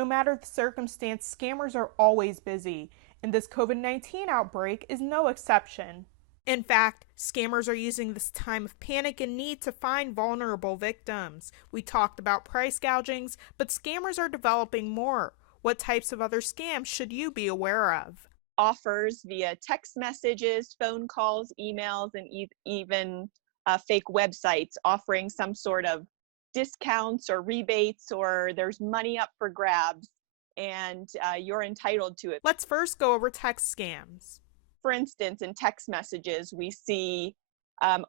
no matter the circumstance, scammers are always busy, and this COVID-19 outbreak is no exception. In fact, scammers are using this time of panic and need to find vulnerable victims. We talked about price gougings, but scammers are developing more. What types of other scams should you be aware of? Offers via text messages, phone calls, emails, and even fake websites offering some sort of discounts or rebates, or there's money up for grabs and you're entitled to it. Let's first go over text scams. For instance, in text messages, we see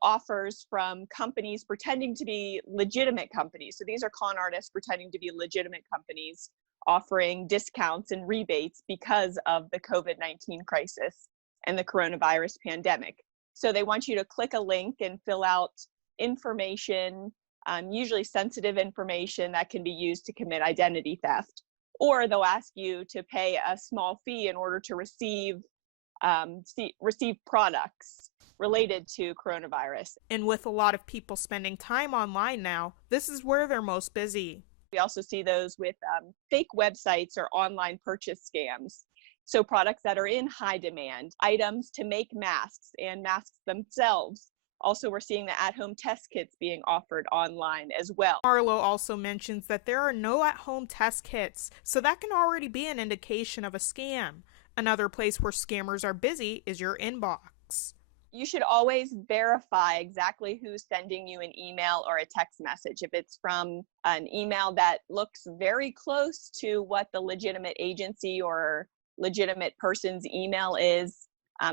offers from companies pretending to be legitimate companies. So these are con artists pretending to be legitimate companies, offering discounts and rebates because of the COVID-19 crisis and the coronavirus pandemic. So they want you to click a link and fill out information, usually sensitive information that can be used to commit identity theft. Or they'll ask you to pay a small fee in order to receive products related to coronavirus. And with a lot of people spending time online now, this is where they're most busy. We also see those with fake websites or online purchase scams. So products that are in high demand, items to make masks and masks themselves. Also, we're seeing the at-home test kits being offered online as well. Marlo also mentions that there are no at-home test kits, so that can already be an indication of a scam. Another place where scammers are busy is your inbox. You should always verify exactly who's sending you an email or a text message. If it's from an email that looks very close to what the legitimate agency or legitimate person's email is,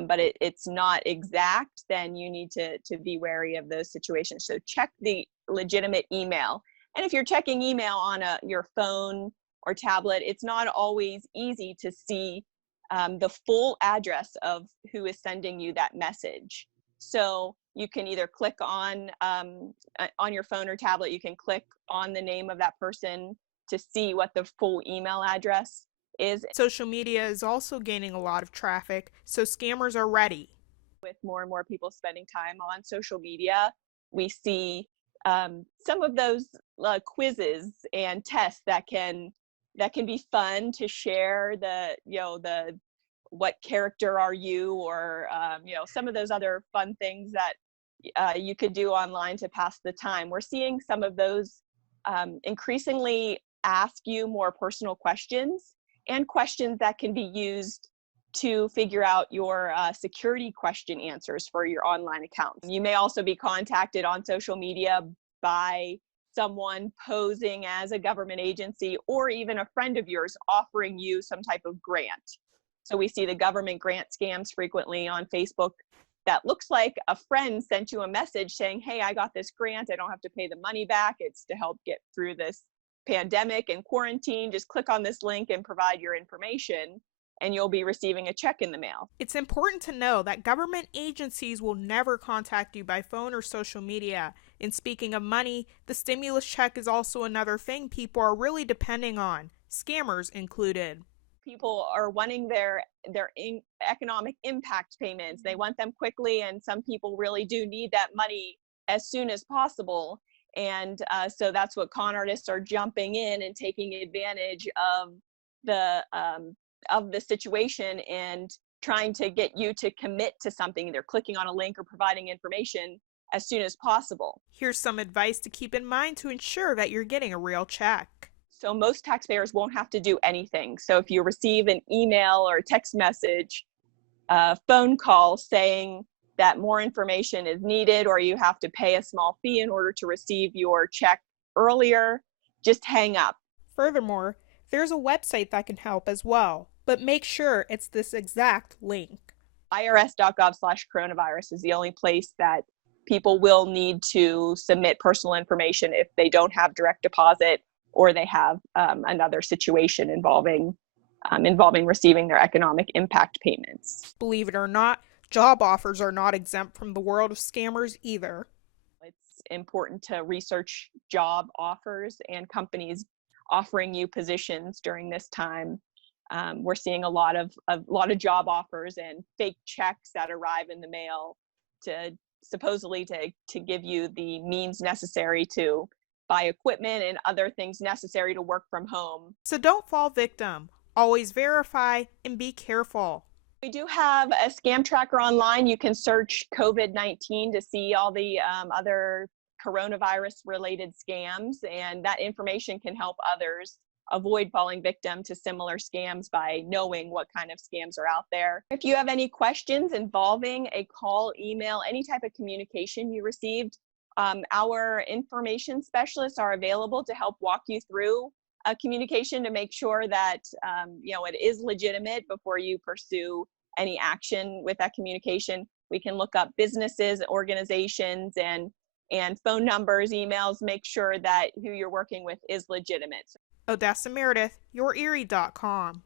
but it's not exact, then you need to be wary of those situations. So check the legitimate email. And if you're checking email on your phone or tablet, it's not always easy to see the full address of who is sending you that message. So you can either click on your phone or tablet, you can click on the name of that person to see what the full email address is. Social media is also gaining a lot of traffic, so scammers are ready. With more and more people spending time on social media, we see some of those quizzes and tests that can be fun to share, the what character are you, or some of those other fun things that you could do online to pass the time. We're seeing some of those increasingly ask you more personal questions and questions that can be used to figure out your security question answers for your online accounts. You may also be contacted on social media by someone posing as a government agency or even a friend of yours offering you some type of grant. So we see the government grant scams frequently on Facebook that looks like a friend sent you a message saying, hey, I got this grant, I don't have to pay the money back, it's to help get through this pandemic and quarantine. Just click on this link and provide your information, and you'll be receiving a check in the mail. It's important to know that government agencies will never contact you by phone or social media. And speaking of money, the stimulus check is also another thing people are really depending on, scammers included. People are wanting their economic impact payments. They want them quickly, and some people really do need that money as soon as possible. And so that's what con artists are jumping in and taking advantage of the situation and trying to get you to commit to something, either clicking on a link or providing information as soon as possible. Here's some advice to keep in mind to ensure that you're getting a real check. So most taxpayers won't have to do anything. So if you receive an email or a text message, phone call saying that more information is needed, or you have to pay a small fee in order to receive your check earlier, just hang up. Furthermore, there's a website that can help as well, but make sure it's this exact link. irs.gov/coronavirus is the only place that people will need to submit personal information if they don't have direct deposit or they have another situation involving receiving their economic impact payments. Believe it or not, job offers are not exempt from the world of scammers either. It's important to research job offers and companies offering you positions during this time. We're seeing a lot of job offers and fake checks that arrive in the mail to supposedly to give you the means necessary to buy equipment and other things necessary to work from home. So don't fall victim. Always verify and be careful. We do have a scam tracker online. You can search COVID-19 to see all the other coronavirus-related scams, and that information can help others avoid falling victim to similar scams by knowing what kind of scams are out there. If you have any questions involving a call, email, any type of communication you received, our information specialists are available to help walk you through a communication to make sure that it is legitimate before you pursue any action with that communication. We can look up businesses, organizations, and phone numbers, emails, make sure that who you're working with is legitimate. Odessa Meredith, YourErie.com.